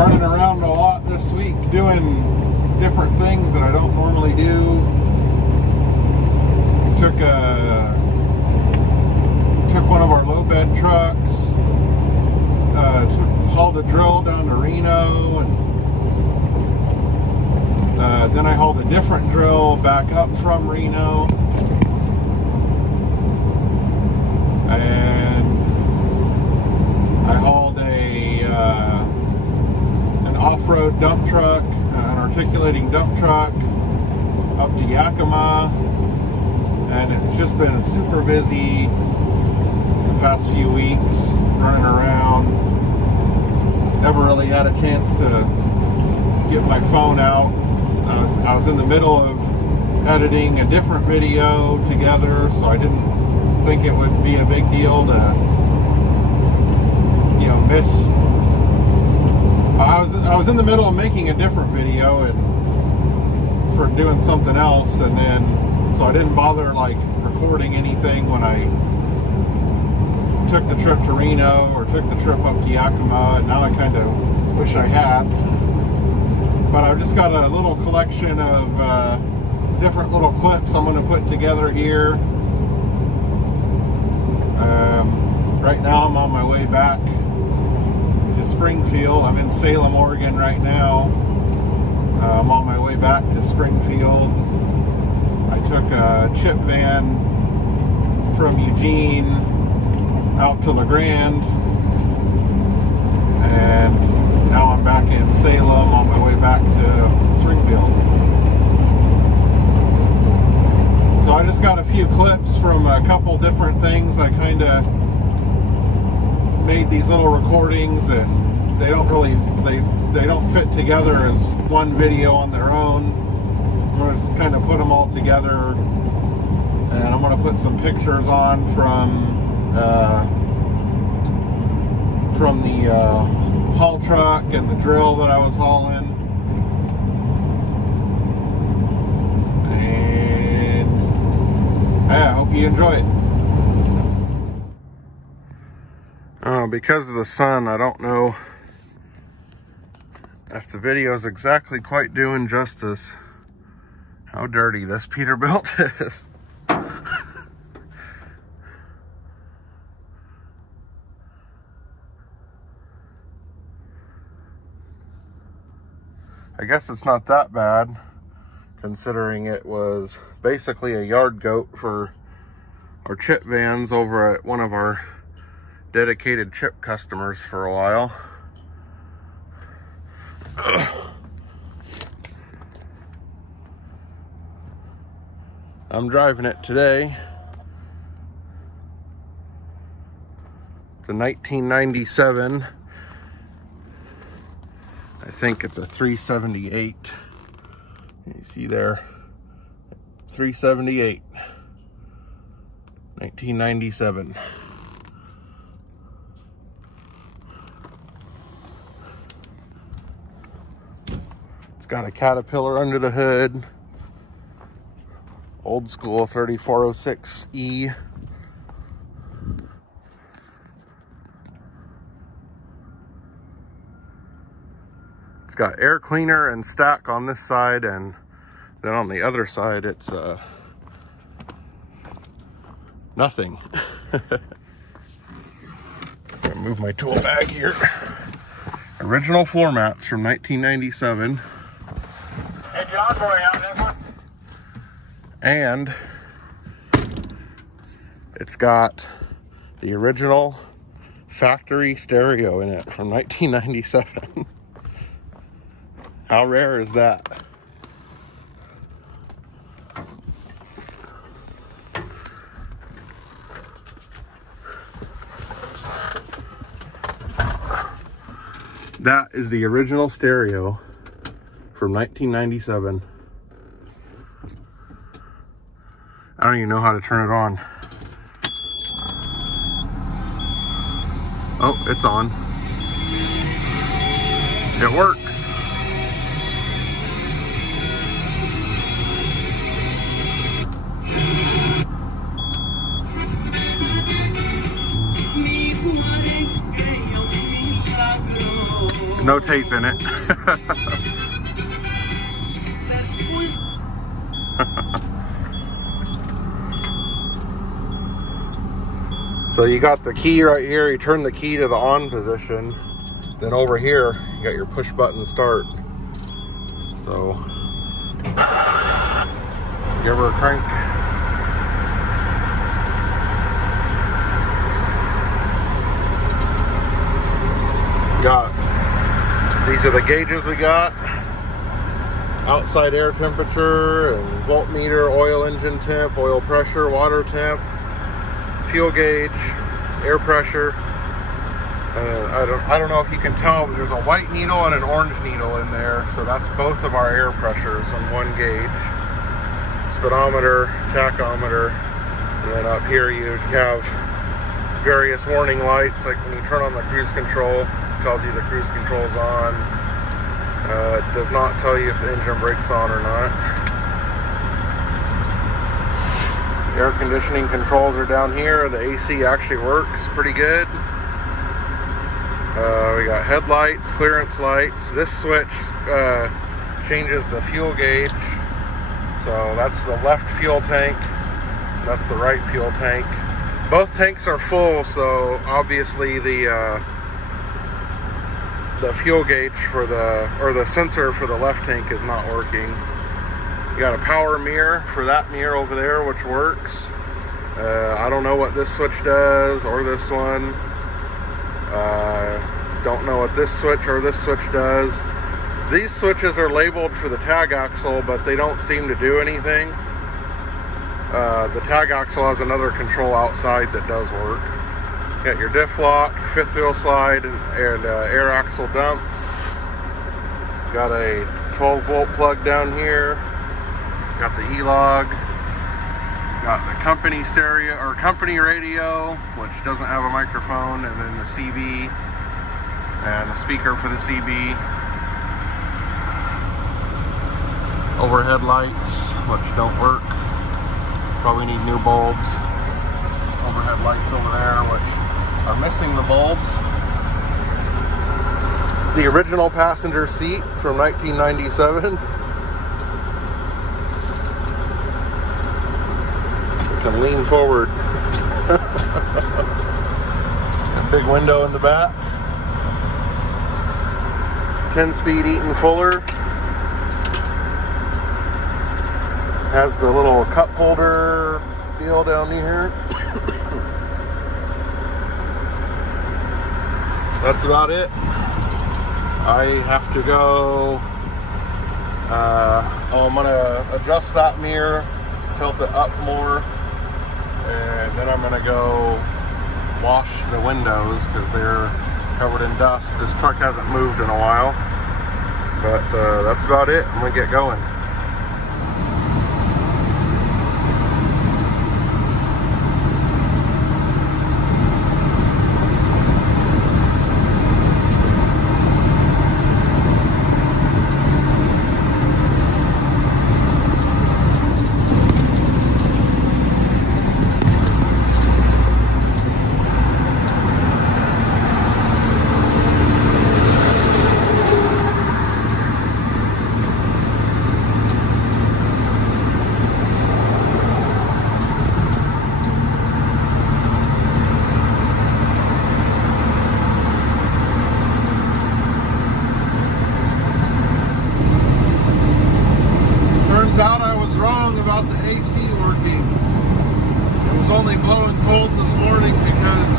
running around a lot this week doing different things that I don't normally do. Took one of our low bed trucks, hauled a drill down to Reno, and then I hauled a different drill back up from Reno, and I hauled an off-road dump truck, an articulating dump truck, up to Yakima, and it's just been super busy the past few weeks, running around. Never really had a chance to get my phone out. I was in the middle of editing a different video together, so I didn't think it would be a big deal to, you know, miss. I was in the middle of making a different video and for doing something else, and then so I didn't bother like recording anything when I took the trip to Reno or took the trip up to Yakima, and now I kind of wish I had. But I've just got a little collection of different little clips I'm going to put together here. Right now I'm on my way back to Springfield. I'm in Salem, Oregon right now. I'm on my way back to Springfield. I took a chip van from Eugene out to La Grande, and now I'm back in Salem on my way back to Springfield. So I just got a few clips from a couple different things. I kind of made these little recordings, and they don't really, they don't fit together as one video on their own. I'm going to just kind of put them all together, and I'm going to put some pictures on from the haul truck and the drill that I was hauling. And yeah, I hope you enjoy it. Because of the sun, I don't know if the video is exactly quite doing justice how dirty this Peterbilt is. I guess it's not that bad, considering it was basically a yard goat for our chip vans over at one of our dedicated chip customers for a while. I'm driving it today. It's a 1997. I think it's a 378. You see there, 378, 1997. It's got a Caterpillar under the hood. Old school 3406E. It's got air cleaner and stack on this side, and then on the other side it's nothing. Gonna move my tool bag here. Original floor mats from 1997. Hey, John Boy, out there, one. And it's got the original factory stereo in it from 1997. How rare is that? That is the original stereo from 1997. I don't even know how to turn it on. Oh, it's on. It works. No tape in it. So you got the key right here. You turn the key to the on position. Then over here, you got your push button start. So give her a crank. These are the gauges we got. Outside air temperature and voltmeter, oil engine temp, oil pressure, water temp, fuel gauge, air pressure. I don't know if you can tell, but there's a white needle and an orange needle in there. So that's both of our air pressures on one gauge. Speedometer, tachometer, and then up here you have various warning lights, like when you turn on the cruise control, it tells you the cruise control's on. It does not tell you if the engine brake's on or not. Air conditioning controls are down here. The AC actually works pretty good. We got headlights, clearance lights. This switch changes the fuel gauge. So that's the left fuel tank. That's the right fuel tank. Both tanks are full, so obviously the fuel gauge for the sensor for the left tank is not working. You got a power mirror for that mirror over there, which works. I don't know what this switch does or this one. Don't know what this switch or this switch does. These switches are labeled for the tag axle, but they don't seem to do anything. The tag axle has another control outside that does work. Got your diff lock, fifth wheel slide, and air axle dump. Got a 12-volt plug down here. Got the E-log. Got the company stereo or company radio, which doesn't have a microphone, and then the CB and the speaker for the CB. Overhead lights, which don't work. Probably need new bulbs. Overhead lights over there, which are missing the bulbs. The original passenger seat from 1997. You can lean forward. A big window in the back. 10-speed Eaton Fuller. Has the little cup holder deal down here. That's about it. I have to go. I'm gonna adjust that mirror, tilt it up more, and then I'm gonna go wash the windows because they're covered in dust. This truck hasn't moved in a while, but that's about it. I'm gonna get going. Out I was wrong about the AC working. It was only blowing cold this morning because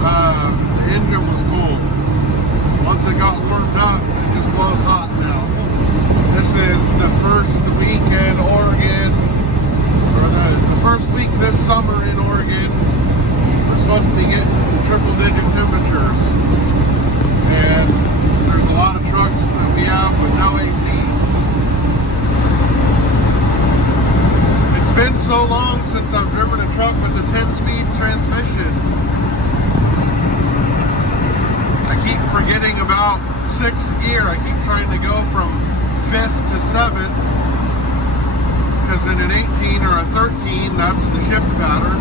the engine was cold. Once it got warmed up, it just blows hot now. This is the first week in Oregon, or the first week this summer in Oregon. We're supposed to be getting triple-digit temperatures, and there's a lot of trucks that we have with no AC. It's been so long since I've driven a truck with a 10-speed transmission. I keep forgetting about 6th gear. I keep trying to go from 5th to 7th, because in an 18 or a 13, that's the shift pattern.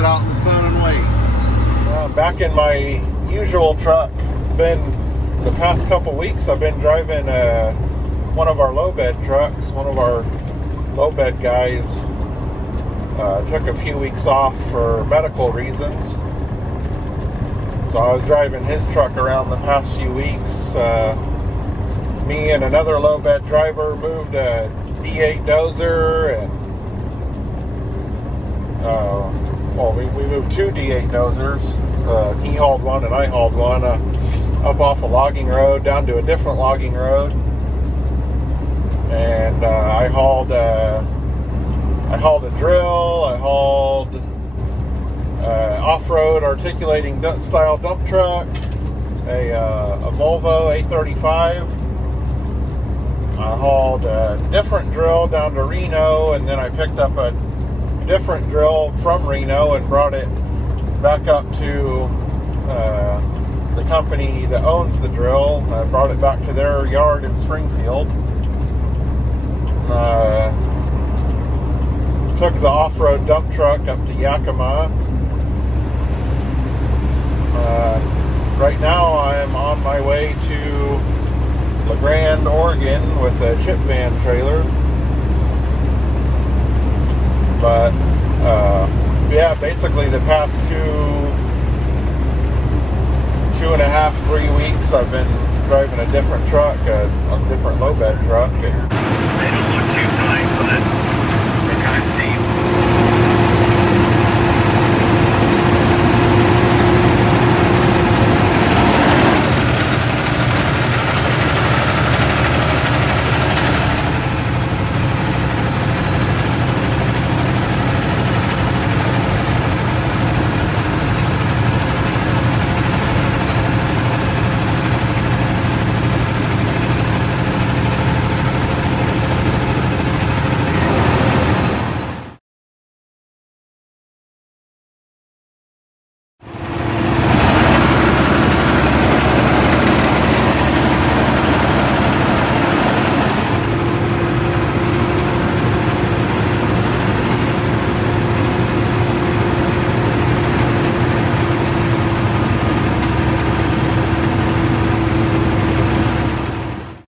sit out in the sun and wait. Back in my usual truck. Been the past couple weeks I've been driving one of our low bed trucks. One of our low bed guys took a few weeks off for medical reasons. So I was driving his truck around the past few weeks. Me and another low bed driver moved a D8 dozer, and we moved two D8 dozers. He hauled one and I hauled one up off a logging road down to a different logging road, and I hauled a drill. I hauled off-road articulating style dump truck, a Volvo A35. I hauled a different drill down to Reno, and then I picked up a different drill from Reno and brought it back up to the company that owns the drill. I brought it back to their yard in Springfield. Took the off-road dump truck up to Yakima. Right now I'm on my way to LeGrand, Oregon with a chip van trailer. But yeah, basically the past 2.5, 3 weeks I've been driving a different truck, a different low bed truck.